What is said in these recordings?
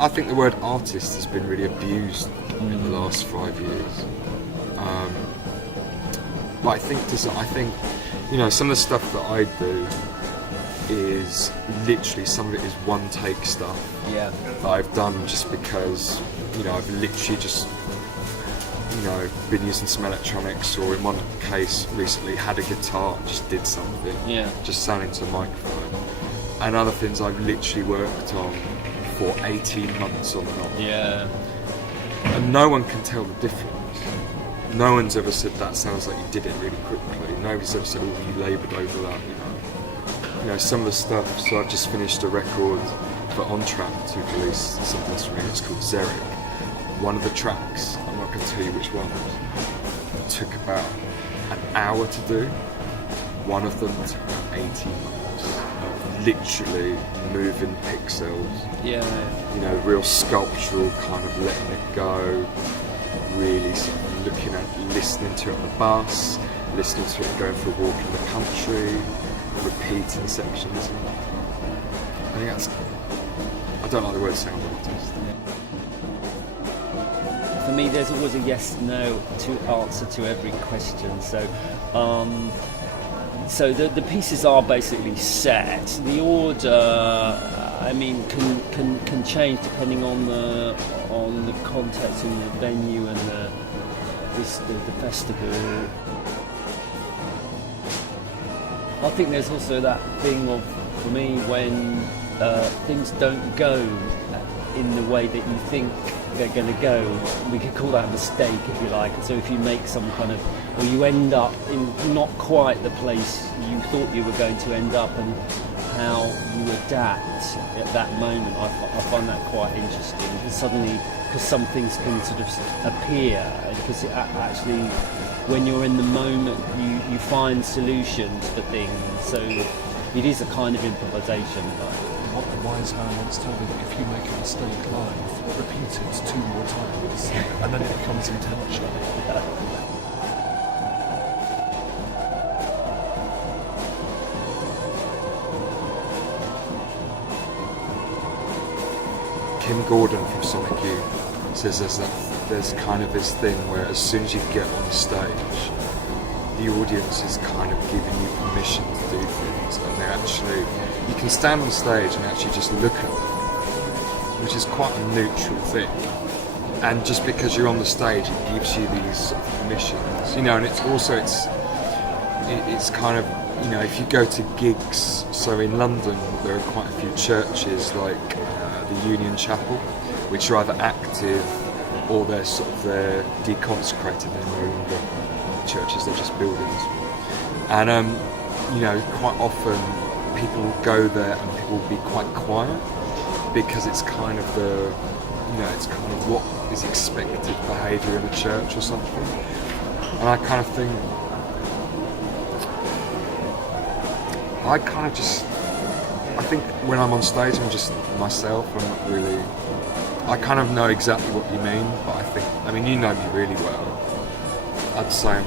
I think the word artist has been really abused in the last 5 years. But I think, you know, some of the stuff that I do is literally, some of it is one take stuff that I've done just because, you know, I've literally just, you know, been using some electronics, or in one case recently had a guitar, just did something, just sang into a microphone. And other things I've literally worked on for 18 months on and on. Yeah. And no one can tell the difference. No one's ever said that sounds like you did it really quickly. Nobody's ever said, oh, you laboured over that, you know. You know, some of the stuff, so I've just finished a record for On Track to release something from me, it's called Zerek. One of the tracks, I'm not going to tell you which one, took about an hour to do. One of them took about 18 months of literally moving pixels. Yeah. You know, real sculptural, kind of letting it go, really sort of looking at, listening to it on the bus, listening to it going for a walk in the country, repeating sections. I think that's, I don't like the word sound artist. For me, there's always a yes/no to answer to every question. So, the pieces are basically set. The order, I mean, can change depending on the context and the venue and the festival. I think there's also that thing of, for me, when things don't go in the way that you think they're going to go, we could call that a mistake, if you like. So if you make some kind of, or you end up in not quite the place you thought you were going to end up, and how you adapt at that moment, I find that quite interesting. Because suddenly, because some things can sort of appear, because actually, when you're in the moment, you find solutions for things. So it is a kind of improvisation. A wise man once told me that if you make a mistake live, repeat it 2 more times, and then it becomes intentional. Kim Gordon from Sonic Youth says there's kind of this thing where as soon as you get on the stage, the audience is kind of giving you permission to do things, and they actually, you can stand on stage and actually just look at them, which is quite a neutral thing. And just because you're on the stage, it gives you these sort of permissions, you know. And it's also it's kind of, you know, if you go to gigs. So in London, there are quite a few churches like the Union Chapel, which are either active or they're deconsecrated. They're no longer churches; they're just buildings. And you know, quite often people will go there and people will be quite quiet because it's kind of it's kind of what is expected behaviour in a church or something. And I kind of think, I think when I'm on stage, I'm just myself. I'm not really, I kind of know exactly what you mean, but I mean, you know me really well. I'd say I'm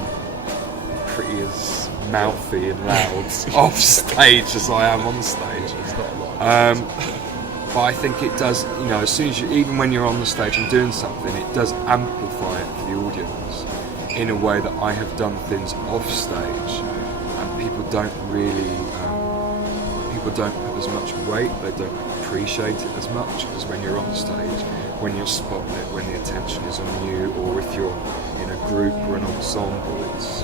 pretty as mouthy and loud off stage as I am on stage. It's not a lot. But I think it does, you know, as soon as even when you're on the stage and doing something, it does amplify it for the audience in a way that I have done things off stage, and people don't put as much weight, they don't appreciate it as much, because when you're on the stage, when you're spotlit, when the attention is on you, or if you're in a group or an ensemble, it's